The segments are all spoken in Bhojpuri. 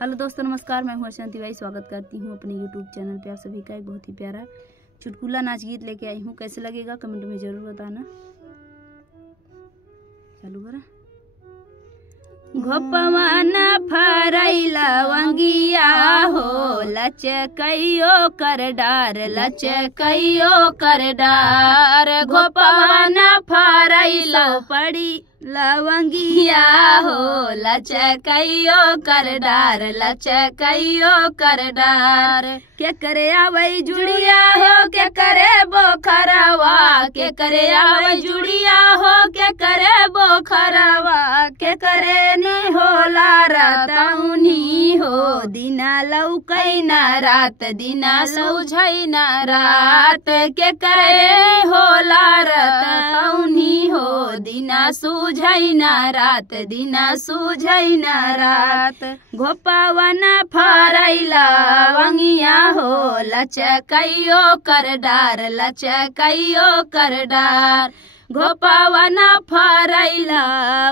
हेलो दोस्तों, नमस्कार। मैं हूँ अर्चना भाई, स्वागत करती हूँ अपने यूट्यूब चैनल पे आप सभी का। एक बहुत ही प्यारा चुटकुला नाच गीत लेके आई हूँ। कैसे लगेगा कमेंट में ज़रूर बताना। चालू करा। घोपवन फरैला वंगिया हो, लचकैयो कर डार, लचकैयो कर डार। घोपवन फरैला पड़ी लवंगिया हो, लचकैयो कर डार, लचकैयो कर डार। के करे आवई जुड़िया हो, के करे बोखरवा, के करे आवई जुड़िया हो, के करे बोखरवा, के करे नी होला रातौनी हो, दिना लौकै ना रात, दिना लौझै ना रात। के करे होला रातौनी हो, दिना सूझै ना रात, दिना सूझै ना रात। घोपवन फरैला वंगिया हो, लचकैयो कर डार, लचकैयो कर डार। घोपवन फरैला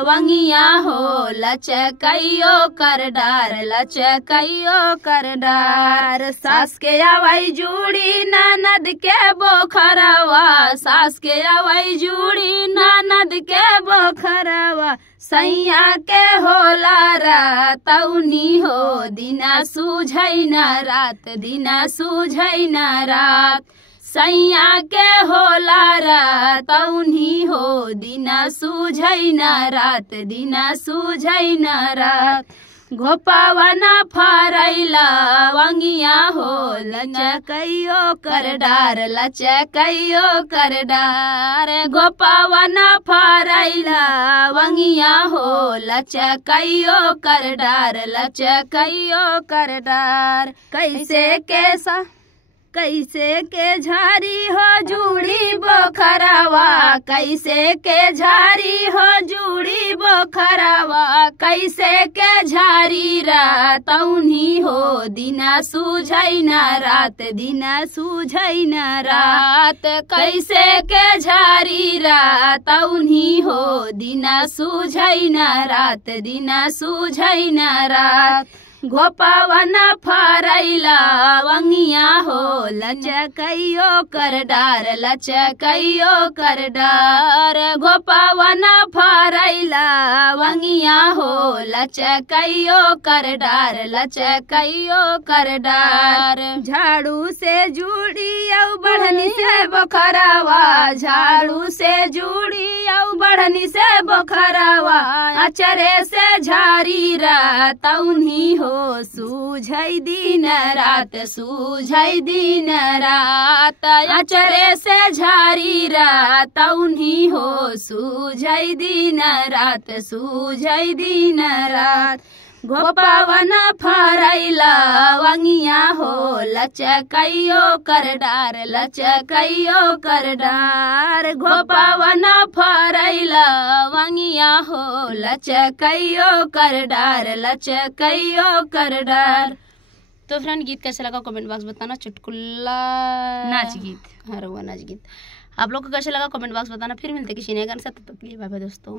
वंगिया हो, लचकैयो कर डार, लचकैयो कर डार। सास के आवई जुड़ी ननद के बोखरवा, सास के आवई जुड़ी ननद के बोखरवा, सैया के होला रातौनी हो, दिना सूझै ना रात, दिना सूझै ना रात। सैया के होला रातौनी हो, दिना सूझै ना रात, दिना सूझै ना रात। घोपवन फरैला वंगिया हो, लचकैयो कर डार, लचकैयो कर डार। घोपवन फरैला वंगिया हो, लचकैयो कर डार, लचकैयो कर डार। कैसे के झारी हो जुड़ी बोखरवा, कैसे के झारी हो जुड़ी बोखरवा, कैसे के झारी रातौनी हो, दिना सूझै ना रात, दिना सूझै ना रात। कैसे के झारी रातौनी हो, दिना सूझै ना रात, दिना सूझै ना रात। घोपवन फरैला वंगिया हो, लचकैयो कर डार, लचकैयो कर डार। घोपवन फरैला वंगिया हो, लचकैयो कर डार, लचकैयो कर डार। झाड़ू से जुड़ी औ बढ़नी से बोखरवा, झाड़ू से जुड़ी औ बढ़नी से बोखरवा, अचरे से झारी रातौनी हो, सूझै दिन रात, सूझै दिन रात। अचरे से झारी रातौनी हो, सूझै दिन रात, सूझै दिन रात। घोपवन फरैला वंगिया हो, लचकैयो कर डार, लचकैयो कर डार। घोपवन फरैला वंगिया हो, लचकैयो कर डार, लचकैयो कर डार। तो फ्रेंड, गीत कैसा लगा कमेंट बॉक्स बताना। चुटकुला नाच गीत, हाँ रहुआ नाच गीत आप लोग को कैसे लगा कमेंट बॉक्स बताना। फिर मिलते किसी नए गाने से, तब तक के लिए बाय बाय दोस्तों।